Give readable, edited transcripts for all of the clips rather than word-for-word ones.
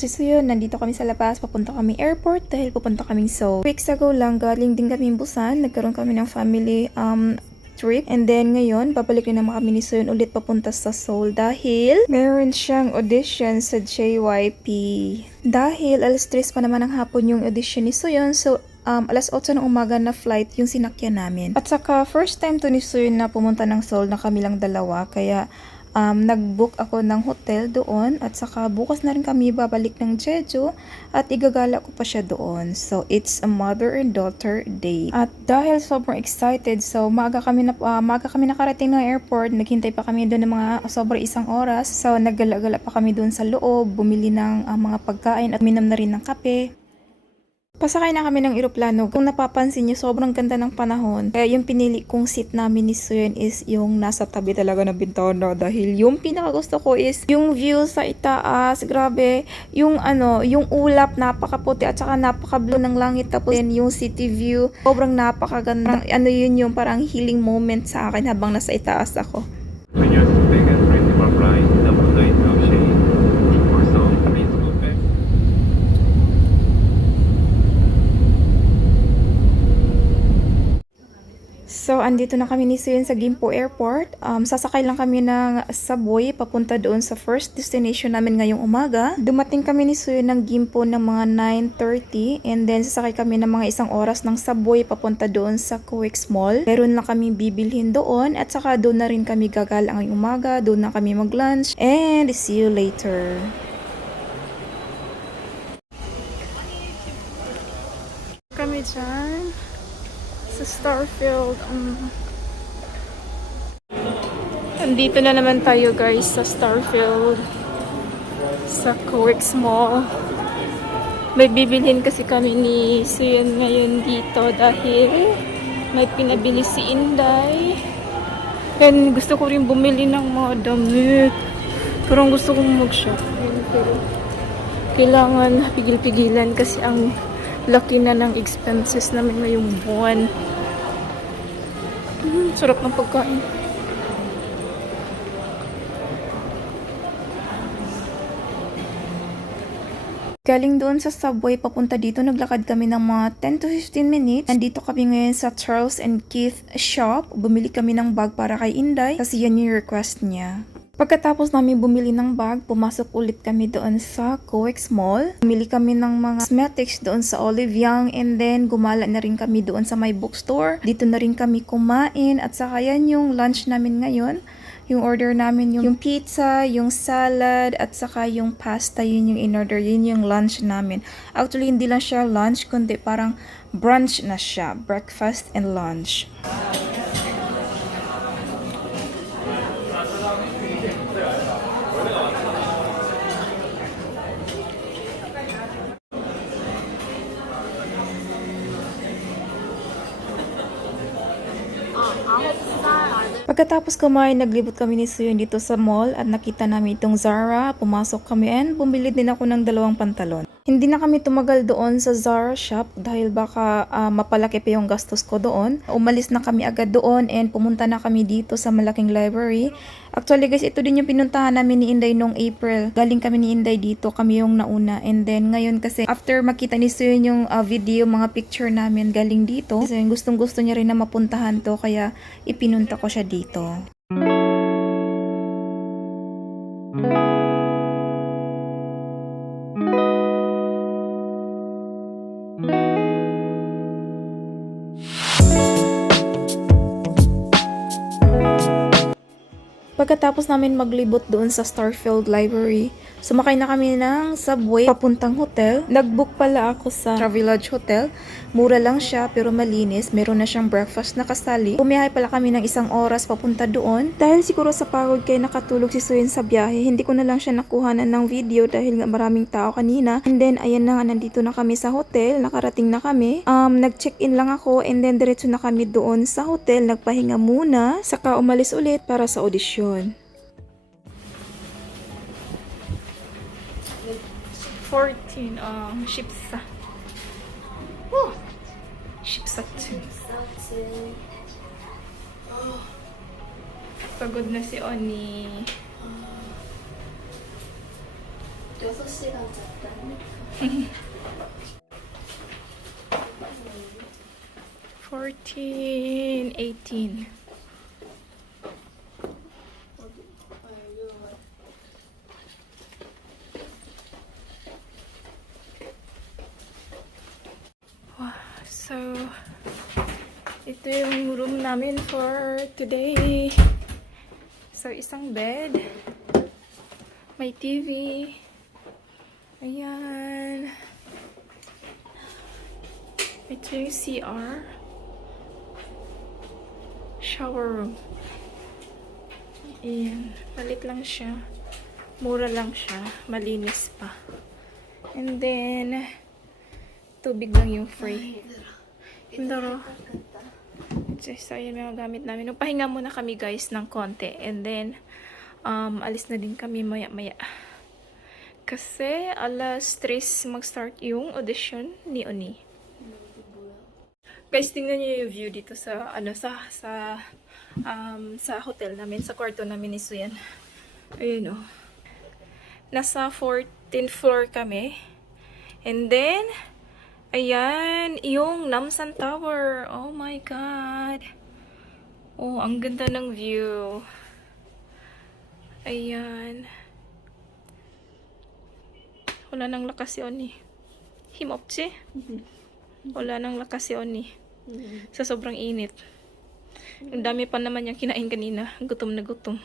So yun, nandito kami sa labas, papunta kami airport dahil pupunta kaming Seoul. Weeks ago lang, galing din kami Busan, nagkaroon kami ng family trip. And then ngayon, babalik rin naman kami ni Soyeon ulit papunta sa Seoul dahil meron siyang audition sa JYP. Dahil alas 3 pa naman ng hapon yung audition ni Soyeon, so alas 8 ng umaga na flight yung sinakyan namin. At saka first time to ni Soyeon na pumunta ng Seoul na kami lang dalawa, kaya nag-book ako ng hotel doon at saka bukas na rin kami babalik ng Jeju at igagala ko pa siya doon. So it's a mother and daughter day. At dahil sobrang excited, so maaga kami nakarating ng airport, naghintay pa kami doon ng mga sobrang isang oras. So naggala-gala pa kami doon sa loob, bumili ng mga pagkain at minom na rin ng kape. Pasakay na kami ng eroplano. Kung napapansin niyo, sobrang ganda ng panahon. Kaya yung pinili kong seat namin ni Soyeon is yung nasa tabi talaga ng bintana. Dahil yung pinakagusto ko is yung view sa itaas. Grabe. Yung ulap, napakaputi at saka napaka-blue ng langit. Tapos yung city view, sobrang napakaganda. Yun yung parang healing moment sa akin habang nasa itaas ako. When you're big and pretty more bright, double light of shade. For some, please go back. So, andito na kami ni Soyeon sa Gimpo Airport. Sasakay lang kami ng subway papunta doon sa first destination namin ngayong umaga. Dumating kami ni Soyeon ng Gimpo ng mga 9:30 and then sasakay kami ng mga isang oras ng subway papunta doon sa COEX Mall. Meron lang kami bibilhin doon at saka doon na rin kami gagala ngayong umaga. Doon na kami mag-lunch and see you later. Kami dyan sa Starfield. Andito na naman tayo guys sa Starfield sa COEX Mall. May bibilhin kasi kami ni Soyeon ngayon dito dahil may pinabili si Inday. And gusto ko rin bumili ng mga damit. Pero gusto kong mag-shopping. Pero kailangan pigil-pigilan kasi ang laki na ng expenses namin ngayong buwan. Sarap ng pagkain. Galing doon sa subway papunta dito, naglakad kami ng mga 10 to 15 minutes. Nandito kami ngayon sa Charles and Keith shop. Bumili kami ng bag para kay Inday kasi yan yung request niya. Pagkatapos namin bumili ng bag, pumasok ulit kami doon sa COEX Mall. Bumili kami ng mga cosmetics doon sa Olive Young and then gumala na rin kami doon sa my bookstore. Dito na rin kami kumain at saka yan yung lunch namin ngayon. Yung order namin yung pizza, yung salad at saka yung pasta, yun yung in-order, yun yung lunch namin. Actually, hindi lang siya lunch kundi parang brunch na siya, breakfast and lunch. Pagkatapos kumain, naglibot kami ni Soyeon dito sa mall at nakita namin itong Zara. Pumasok kami and bumili din ako ng 2 pantalon. Hindi na kami tumagal doon sa Zara shop dahil baka mapalaki pa yung gastos ko doon. Umalis na kami agad doon and pumunta na kami dito sa malaking library. Actually guys, ito din yung pinuntahan namin ni Inday noong April. Galing kami ni Inday dito, kami yung nauna. And then ngayon kasi after makita ni Soyeon yung video, mga picture namin galing dito. So gustong gusto niya rin na mapuntahan to kaya ipinunta ko siya dito. Pagkatapos namin maglibot doon sa Starfield Library, sumakay na kami ng subway papuntang hotel. Nagbook pala ako sa Travelodge Hotel. Mura lang siya pero malinis. Meron na siyang breakfast na kasali. Bumiyahe pala kami ng 1 oras papunta doon. Dahil siguro sa pagod kaya nakatulog si Soyeon sa biyahe, hindi ko na lang siya nakuhanan ng video dahil nga maraming tao kanina. And then ayan na nga, nandito na kami sa hotel. Nakarating na kami. Nag-check-in lang ako and then diretso na kami doon sa hotel. Nagpahinga muna. Saka umalis ulit para sa audition. 14 shipsa. Shipsa 2. Pagod na si Oni. 6시간 잤다니. 14, 18. Wow, so ito yung room namin for today. So isang bed, may TV, ayan. Ito yung CR. Shower room. Ayan. Palit lang siya. Mura lang siya. Malinis pa. And then, tubig lang yung free. Hindaro. So, ayan yung mga gamit namin. Nung pahinga muna kami guys ng konti. And then, alis na din kami maya-maya. Kasi, alas 3 mag-start yung audition ni Oni. Guys, tingnan niyo yung view dito sa sa hotel namin, sa kwarto namin ni Suyan. Ayun oh. Nasa 14th floor kami. And then, ayan, yung Namsan Tower. Oh my God. Oh, ang ganda ng view. Ayan. Wala nang lakas si Oni. Himopche. Wala nang lakas si Oni. Sa sobrang init. Ang dami pa naman yung kinain kanina. Gutom na gutom.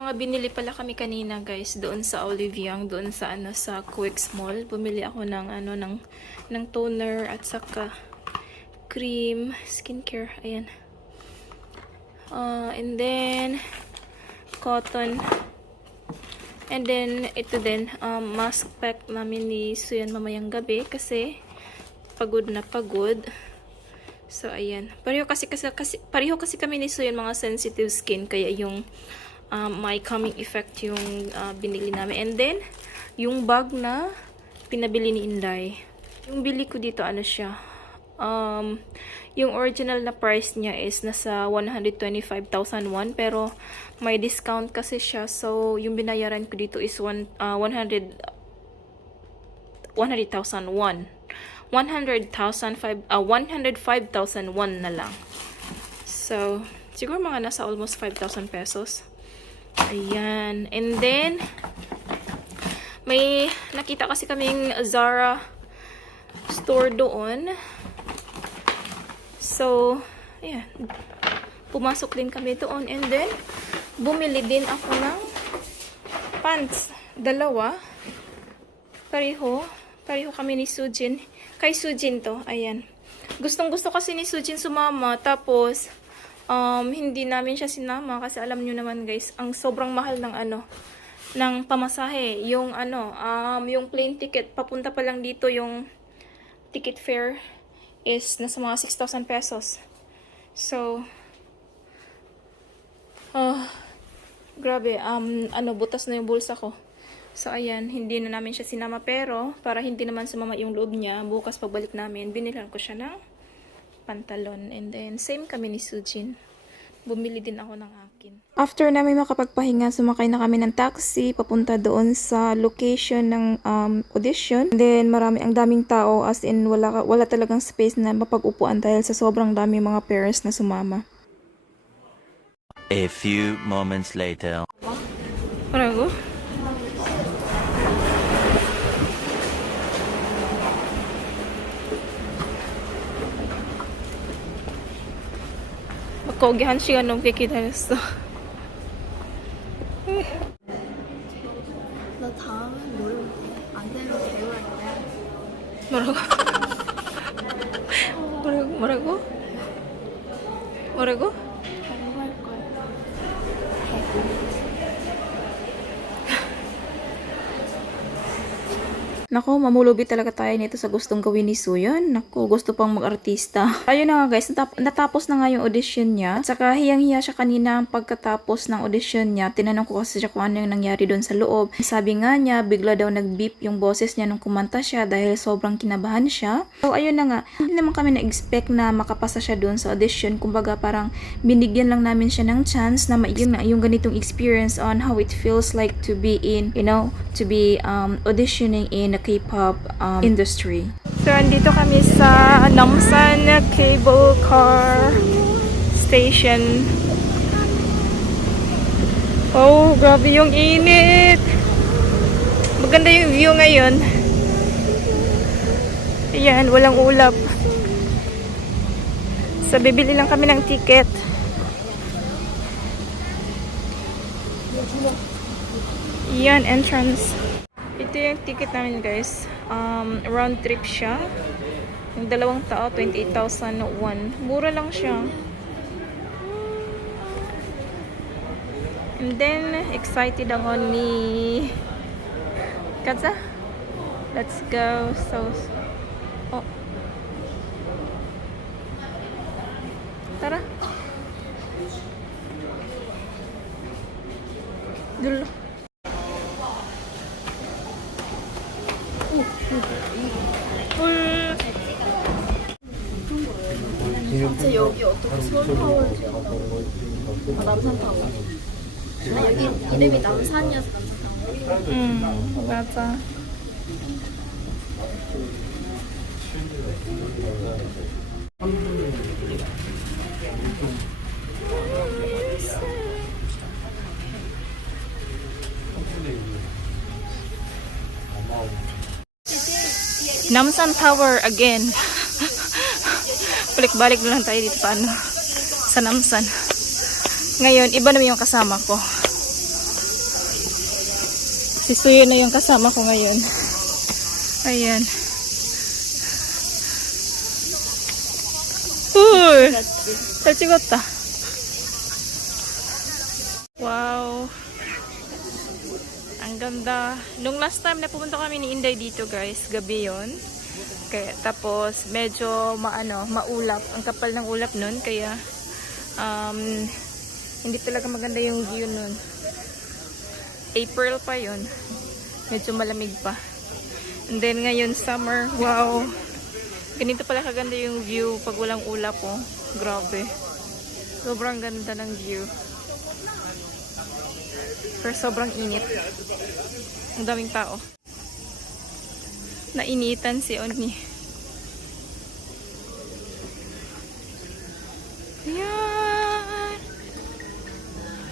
Mga binili pala kami kanina guys doon sa Oliviang, doon sa sa Quicks Mall. Bumili ako ng ng toner at saka cream, skincare. Ayan. And then cotton. And then ito din mask pack namin ni Suyan mamayang gabi kasi pagod na pagod. So ayan. Pareho kasi kami ni Suyan mga sensitive skin kaya yung may calming effect yung binili namin. And then, yung bag na pinabili ni Inday. Yung bili ko dito, ano siya? Yung original na price niya is nasa 125,000 won. Pero, may discount kasi siya. So, yung binayaran ko dito is 100,000 won. 105,000 won na lang. So, siguro mga nasa almost 5,000 pesos. Ayan. And then, may nakita kasi kaming Zara store doon. So, ayan. Pumasok din kami doon. And then, bumili din ako ng pants. Dalawa. Pareho kami ni Sujin. Kay Sujin to. Ayan. Gustong gusto kasi ni Sujin sumama. Tapos, hindi namin siya sinama kasi alam nyo naman guys, ang sobrang mahal ng ng pamasahe. Yung yung plane ticket, papunta pa lang dito yung ticket fare is nasa mga 6,000 pesos. So, grabe, butas na yung bulsa ko. So, ayan, hindi na namin siya sinama pero para hindi naman sumama yung loob niya, bukas pagbalik namin, binilhan ko siya ng pantalon. And then, same kami ni Sujin. Bumili din ako ng akin. After namin makapagpahinga, sumakay na kami ng taxi papunta doon sa location ng audition. And then, ang daming tao as in wala talagang space na mapag-upuan dahil sa sobrang dami mga parents na sumama. A few moments later. Parago? 거기 1시간 넘게 기다렸어. 나 다음에 노래 안 되면 배우할 거야. 뭐라고? 뭐라고? 배우할 거야. Naku, mamulubi talaga tayo nito sa gustong gawin ni Suyon. Naku, gusto pang mag-artista. Ayun na nga guys, natapos na nga yung audition niya. At saka hiyang-hiya siya kanina pagkatapos ng audition niya. Tinanong ko kasi siya kung ano yung nangyari doon sa loob. Sabi nga niya, bigla daw nag-beep yung boses niya nung kumanta siya dahil sobrang kinabahan siya. So ayun na nga, hindi naman kami na-expect na makapasa siya doon sa audition. Kumbaga parang binigyan lang namin siya ng chance na yung ganitong experience on how it feels like to be in, you know, to be auditioning in the K-pop industry. So andito kami sa Namsan Cable Car Station. Oh, grabe yung init. Maganda yung view ngayon. Ayan, walang ulap. So bibili lang kami ng ticket. Yan, entrance. Ito yung ticket namin guys. Round trip siya. Yung dalawang tao, 28,001. Mura lang siya. And then, excited ako ni Kaza. Let's go. So, oh. Tara. Dulo. 진짜 여기 어떻게 서울타워를 지었다고? 아, 남산타워. 아, 여기 이름이 남산이어서 남산타워. 맞아. Namsan Tower again. Balik-balik na lang tayo dito sa ano, sa Namsan. Ngayon, iba naman yung kasama ko. Si Suyo na yung kasama ko ngayon. Ayan. Uy! 잘 찍었다. Wow. Ang ganda. Nung last time na pumunta kami ni Inday dito guys, gabi yon. Kaya, tapos medyo maulap. Ang kapal ng ulap nun. Kaya hindi talaga maganda yung view nun. April pa yon. Medyo malamig pa. And then ngayon summer. Wow. Ganito pala kaganda yung view pag walang ulap oh. Grabe. Sobrang ganda ng view. Pero sobrang init. Ang daming tao. Nainitan si Oni. Ayan.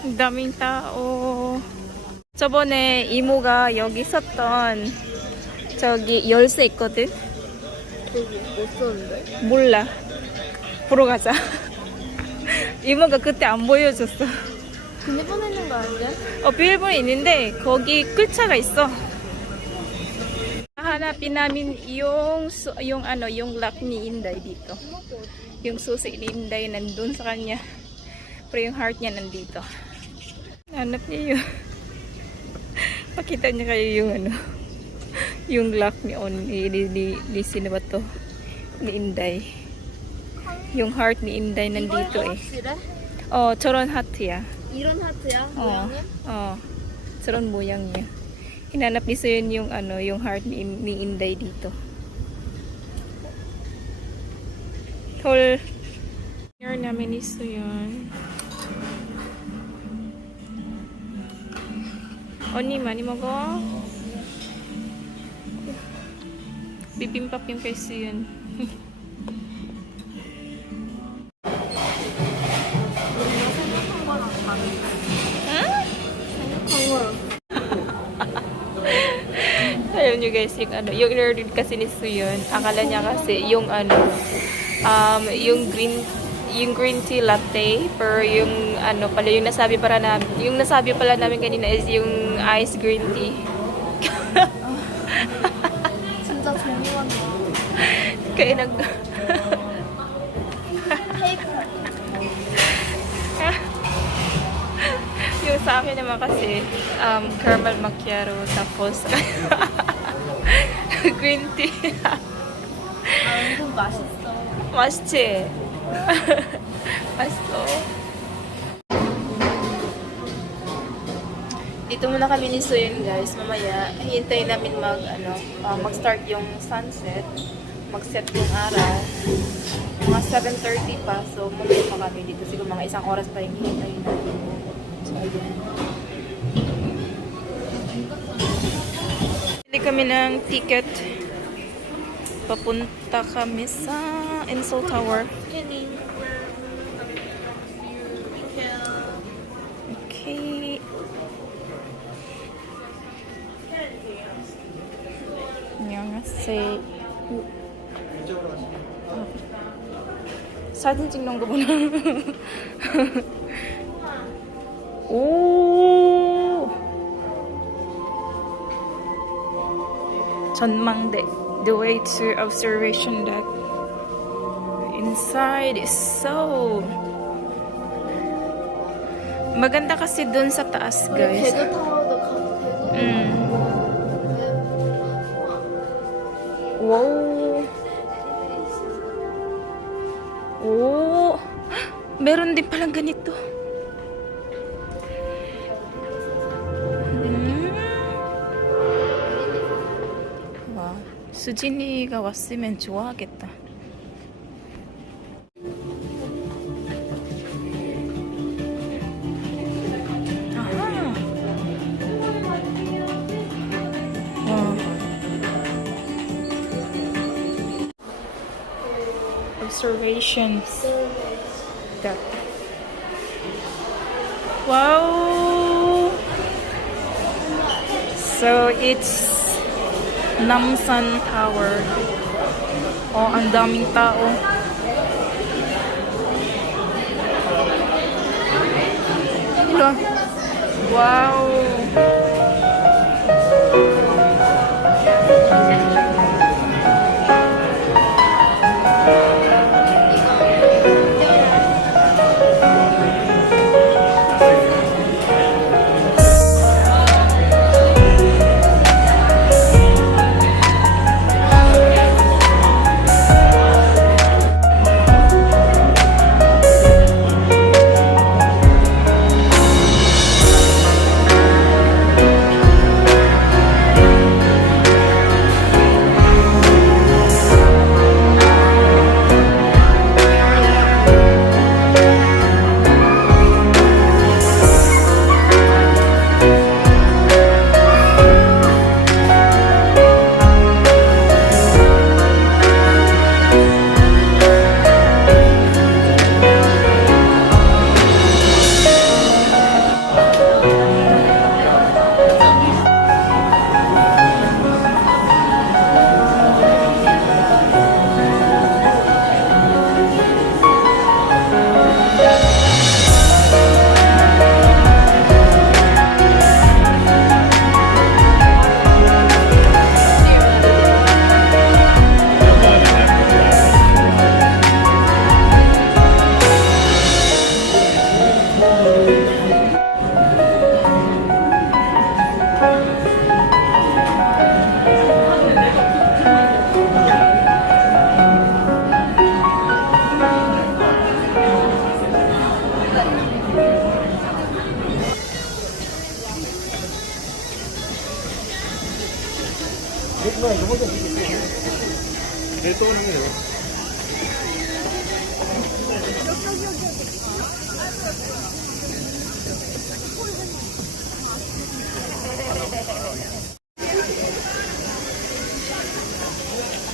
Ang daming tao. 저번에 이모가 여기 있었던 저기 열쇠 있거든? 여기 못 썼는데? 몰라. 보러 가자. 이모가 그때 안 보여줬어. 비밀번호 있는 거 아니야? 비밀번호 있는데 거기 끌차가 있어. Hanapin namin yung lock ni Inday dito. Yung susi ni Inday nandun sa kanya. Pero yung heart niya nandito. Hanap niya yun. Pakita niya kayo yung yung lock ni sino ba to? Ni Inday. Yung heart ni Inday nandito eh. 저런 하트야. 이런 하트야? 모양이? 저런 모양이야. Hinanap ni Suyon yung yung heart ni Inday dito. Tol. Here namin ni Suyon. Oni, mani 먹어? Bibimbap yung kay Suyon. Alam nyo guys, yung in-order kasi ni Suyon, akala niya kasi yung yung green tea latte, pero yung pala yung nasabi pala namin kanina is yung ice green tea. 진짜 재미만 나. Kaya yung sa akin naman kasi caramel macchiato tapos green tea. 은근 맛있어. 맛있지? 맛있어. Dito muna kami ni Soyun guys. Mamaya, hintayin namin mag-start yung sunset. Mag-set yung araw. Mga 7:30 pa. So, mamaya pa kami dito. Siguro mga isang oras pa yung hintayin namin. So, ayan. Bili kami ng ticket. Papunta kami sa Insel Tower. Okay. 안녕하세요. 사진 찍는 거 보나? 오! 전망대. The way to observation deck. Inside is so maganda kasi dun sa taas, guys. 배그 타워도 가도 되고. Wow. Oh. Meron din palang ganito. 와, 수진이가 왔으면 좋아하겠다. 아하. 와. Observation deck. Wow! So it's Namsan Tower. Oh, ang daming tao. Hello. Wow!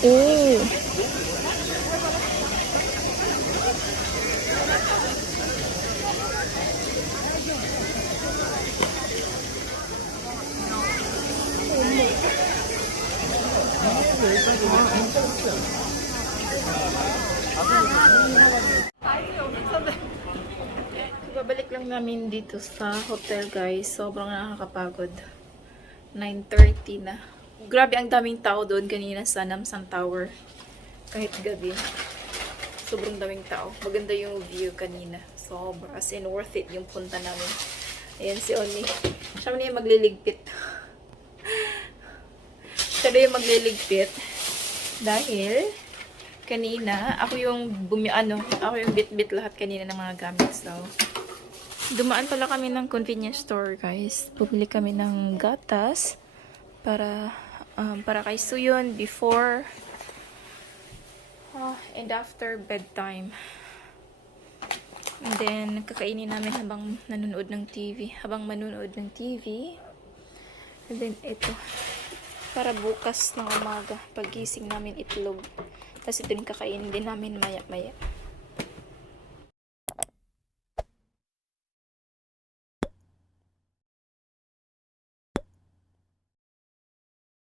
오. Babalik lang namin dito sa hotel, guys. Sobrang nakakapagod. 9:30 na. Grabe ang daming tao doon kanina sa Namsan Tower. Kahit gabi. Sobrang daming tao. Maganda yung view kanina. Sobra. As in, worth it yung punta namin. Ayan si Oni. Siya na yung magliligpit. Siya yung magliligpit. Dahil, kanina, ako yung ako yung bit-bit lahat kanina ng mga gamit. So, dumaan pala kami ng convenience store, guys. Bumili kami ng gatas para kay Suyon before and after bedtime. And then, kakainin namin habang nanonood ng TV. Habang manunood ng TV. And then, ito. Para bukas ng umaga, pagising namin itlog. Tapos ito yung kakainin din namin maya-maya.